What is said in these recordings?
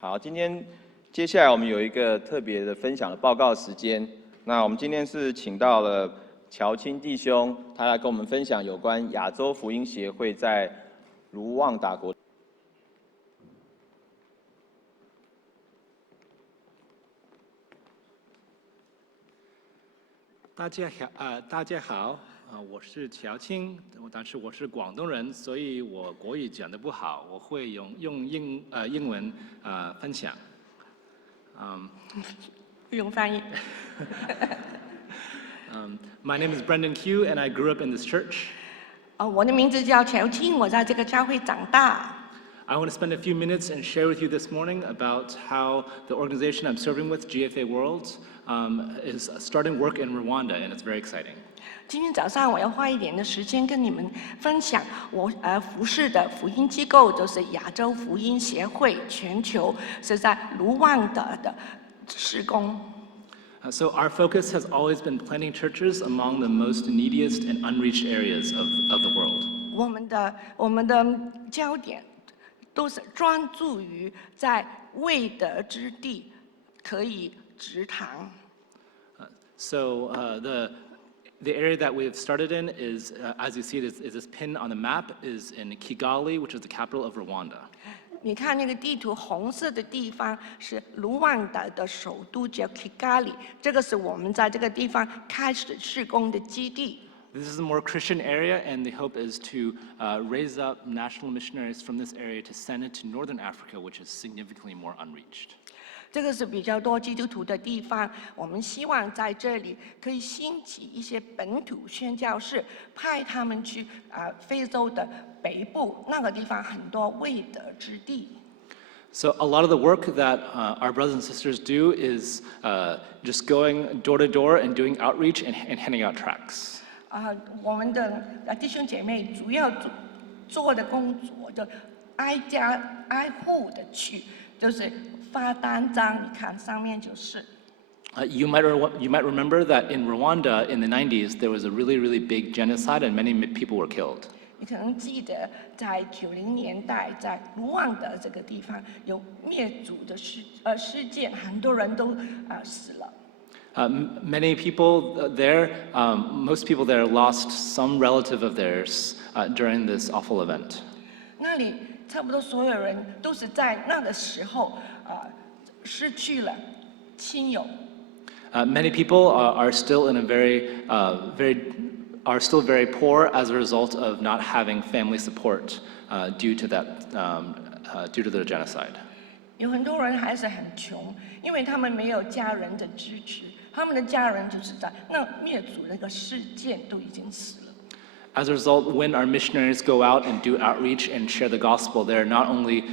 好，接下来我们有一个特别的分享的报告时间。那我们今天是请到了乔青弟兄，他来跟我们分享有关亚洲福音协会在卢旺达国。大家好，我是乔青，但是我是广东人，所以我国语讲得不好，我会用英文分享。用翻译。My name is Brendan Q, and I grew up in this church. 我的名字叫乔青，我在这个教会长大。I want to spend a few minutes and share with you this morning about how the organization I'm serving with, GFA World, is starting work in Rwanda, and it's very exciting. 今天早上我要花一点的时间跟你们分享我服侍的福音机构，就是亚洲福音协会，全球是在卢旺达的事工。So our focus has always been planting churches among the most neediest and unreached areas of the world. 我们的焦点都是专注于在未得之地可以植堂。So the area that we have started in is, as you see, is this pin on the map, is in Kigali, which is the capital of Rwanda. 你看那个地图，红色的地方是卢旺达的首都叫 Kigali， 这个是我们在这个地方开始事工的基地。This is a more Christian area, and the hope is to raise up national missionaries from this area to send it to northern Africa, which is significantly more unreached. 这个是比较多基督徒的地方，我们希望在这里可以兴起一些本土宣教士，派他们去非洲的北部那个地方很多未得之地。So a lot of the work that our brothers and sisters do is just going door to door and doing outreach and handing out tracts. 我们的弟兄姐妹主要做的工作就挨家挨户的去，就是发单张，你看上面就是。You might remember that in Rwanda in the 90s there was a really big genocide and many people were killed. 你可能记得，在90年代，在卢旺达这个地方有灭族的事件，很多人都死了。Many people there, most people there lost some relative of theirs during this awful event. 那里差不多所有人都是在那个时候失去了亲友。Many people are still in a are still very poor as a result of not having family support due to the genocide. 有很多人还是很穷，因为他们没有家人的支持，他们的家人就是在那灭族那个事件都已经死了。As a result, when our missionaries go out and do outreach and share the gospel, they're not only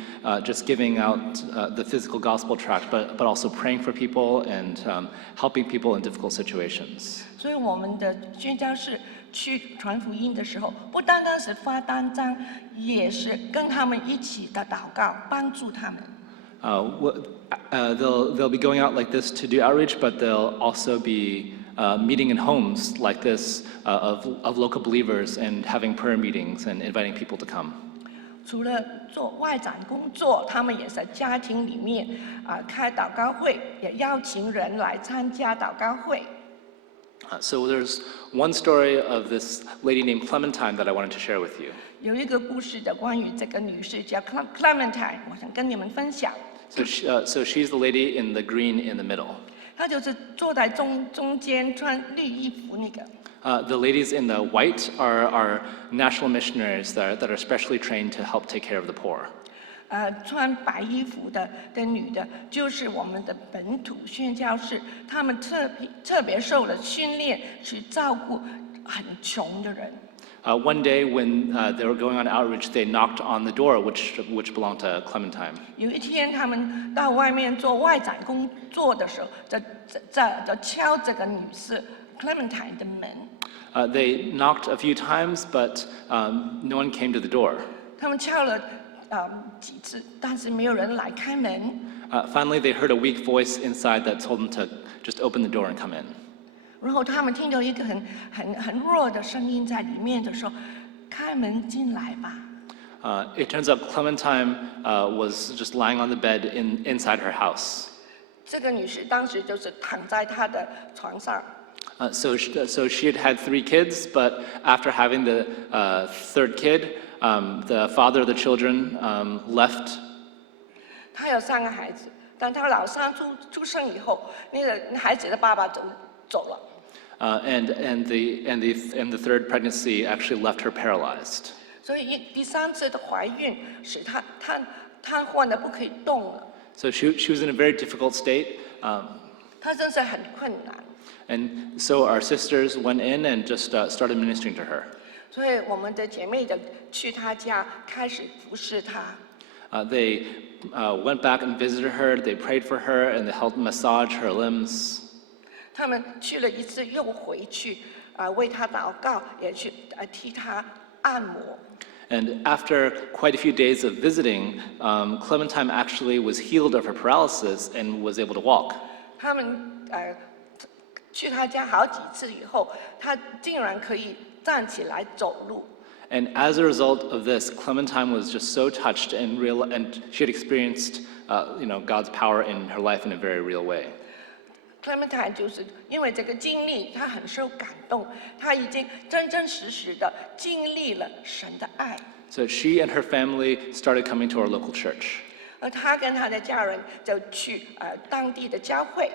just giving out the physical gospel tract, but also praying for people and helping people in difficult situations. 所以我们的宣教士去传福音的时候，不单单是发单张，也是跟他们一起的祷告，帮助他们。They'll be going out like this to do outreach, but they'll also be meeting in homes like this of local believers and having prayer meetings and inviting people to come. 除了做外展工作，他们也在家庭里面开祷告会，也邀请人来参加祷告会。So there's one story of this lady named Clementine that I wanted to share with you. 有一个故事的关于这个女士叫 Clementine， 我想跟你们分享。So she's the lady in the green in the middle. 她就是坐在中间穿绿衣服那个。The ladies in the white are our national missionaries that are specially trained to help take care of the poor. 穿白衣服的女的，就是我们的本土宣教士，他们特别受了训练，去照顾很穷的人。One day when they were going on outreach, they knocked on the door, which belonged to Clementine. 有一天，他们到外面做外展工作的时候，就敲这个女士 Clementine 的门。They knocked a few times, but no one came to the door. 他们敲了几次，但是没有人来开门。Finally, they heard a weak voice inside that told them to just open the door and come in. 然后他们听到一个很弱的声音在里面的时候，开门进来吧。It turns out Clementine was just lying on the bed inside her house. 这个女士当时就是躺在她的床上。So she had 3 kids, but after having the 3rd kid, the father of the children left. 她有3个孩子，当她老三出生以后，那个孩子的爸爸走了。And the 3rd pregnancy actually left her paralyzed. 所以第3次的怀孕使她瘫痪的不可以动了。So she was in a very difficult state. 她真是很困难。And so our sisters went in and just started ministering to her. 所以我们的姐妹的去她家开始服侍她。They went back and visited her. They prayed for her and they helped massage her limbs. 他们去了一次又回去，为她祷告，也去替她按摩。And after quite a few days of visiting, Clementine actually was healed of her paralysis and was able to walk. 他们去她家好几次以后，她竟然可以站起来走路。And as a result of this, Clementine was just so touched and she had experienced, God's power in her life in a very real way. Clementine 就是因为这个经历，她很受感动，她已经真真实实的经历了神的爱。So she and her family started coming to our local church. 而她跟她的家人就去当地的教会。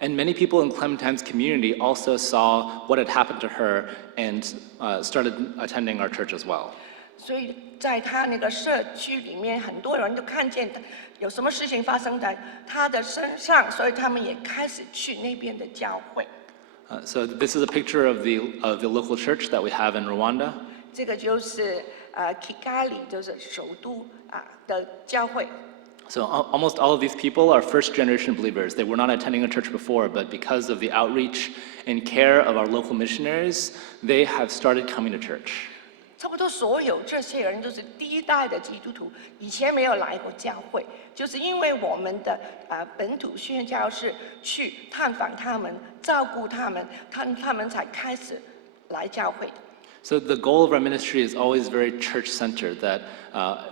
And many people in Clementine's community also saw what had happened to her and started attending our church as well. 所以在她那个社区里面，很多人都看见有什么事情发生在她的身上，所以他们也开始去那边的教会。So this is a picture of the local church that we have in Rwanda. 这个就是Kigali， 就是首都的教会。So almost all of these people are first-generation believers. They were not attending a church before, but because of the outreach and care of our local missionaries, they have started coming to church. 差不多所有这些人都是第一代的基督徒，以前没有来过教会，就是因为我们的本土宣教士去探访他们、照顾他们，他们才开始来教会的。So the goal of our ministry is always very church-centered, that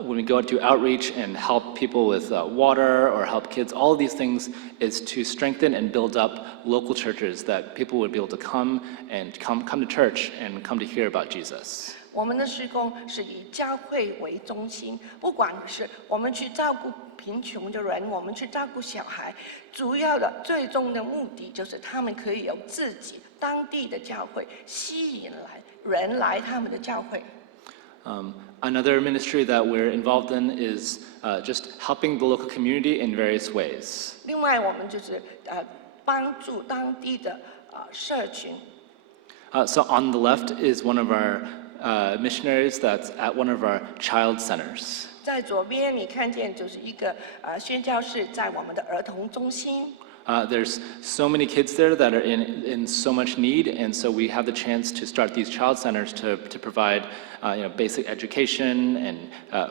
when we go out to outreach and help people with water or help kids, all of these things is to strengthen and build up local churches that people would be able to come to church and come to hear about Jesus. 我们的事工是以教会为中心，不管是我们去照顾贫穷的人，我们去照顾小孩，主要的最终的目的就是他们可以有自己当地的教会，吸引人来他们的教会。Another ministry that we're involved in is just helping the local community in various ways. 另外，我们就是帮助当地的社群。So on the left is one of our missionaries that's at one of our child centers. 在左边你看见就是一个宣教士在我们的儿童中心。There's so many kids there that are in so much need, and so we have the chance to start these child centers to provide basic education and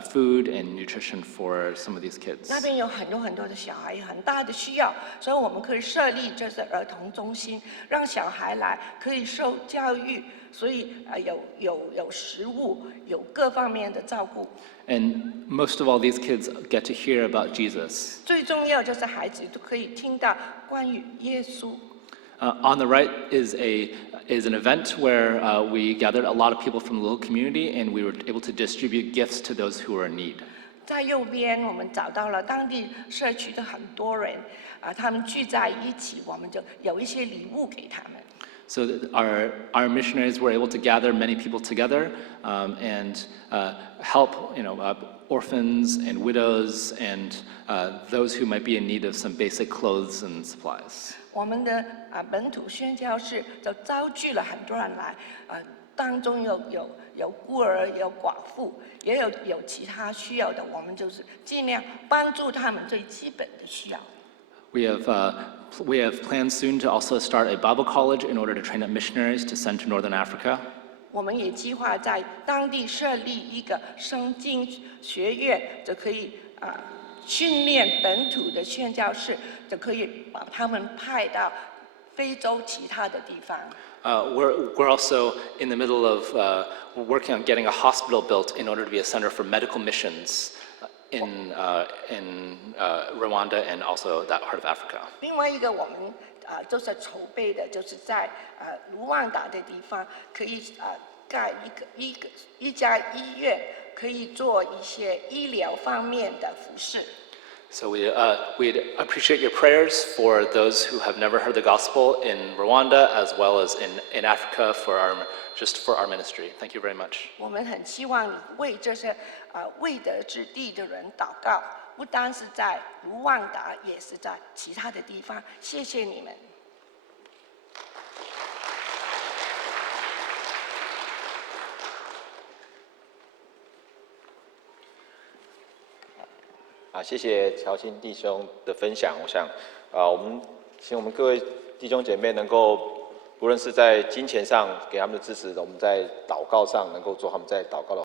food and nutrition for some of these kids. 那边有很多的小孩，有很大的需要，所以我们可以设立这些儿童中心，让小孩来可以受教育，所以有食物，有各方面的照顾。And most of all, these kids get to hear about Jesus. 最重要就是孩子都可以听到关于耶稣。On the right is an event where we gathered a lot of people from the local community, and we were able to distribute gifts to those who are in need. 在右边，我们找到了当地社区的很多人，他们聚在一起，我们就有一些礼物给他们。So our missionaries were able to gather many people together and help orphans and widows and those who might be in need of some basic clothes and supplies. 我们的本土宣教士就召聚了很多人来，当中有孤儿，有寡妇，也有其他需要的，我们就是尽量帮助他们最基本的需要。We have plans soon to also start a Bible college in order to train up missionaries to send to Northern Africa. 我们也计划在当地设立一个圣经学院，就可以训练本土的宣教士，就可以把他们派到非洲其他的地方。We're also in the middle of we're working on getting a hospital built in order to be a center for medical missions in Rwanda and also that part of Africa. 另外一个我们都是筹备的，就是在卢旺达的地方可以盖一家医院，可以做一些医疗方面的服饰。So we'd appreciate your prayers for those who have never heard the gospel in Rwanda as well as in Africa for our ministry. Thank you very much. 我们很希望你为这些未得之地的人祷告，不单是在卢旺达，也是在其他的地方。谢谢你们。谢谢乔青弟兄的分享。我想，请我们各位弟兄姐妹能够，不论是在金钱上给他们的支持，我们在祷告上能够做他们在祷告的。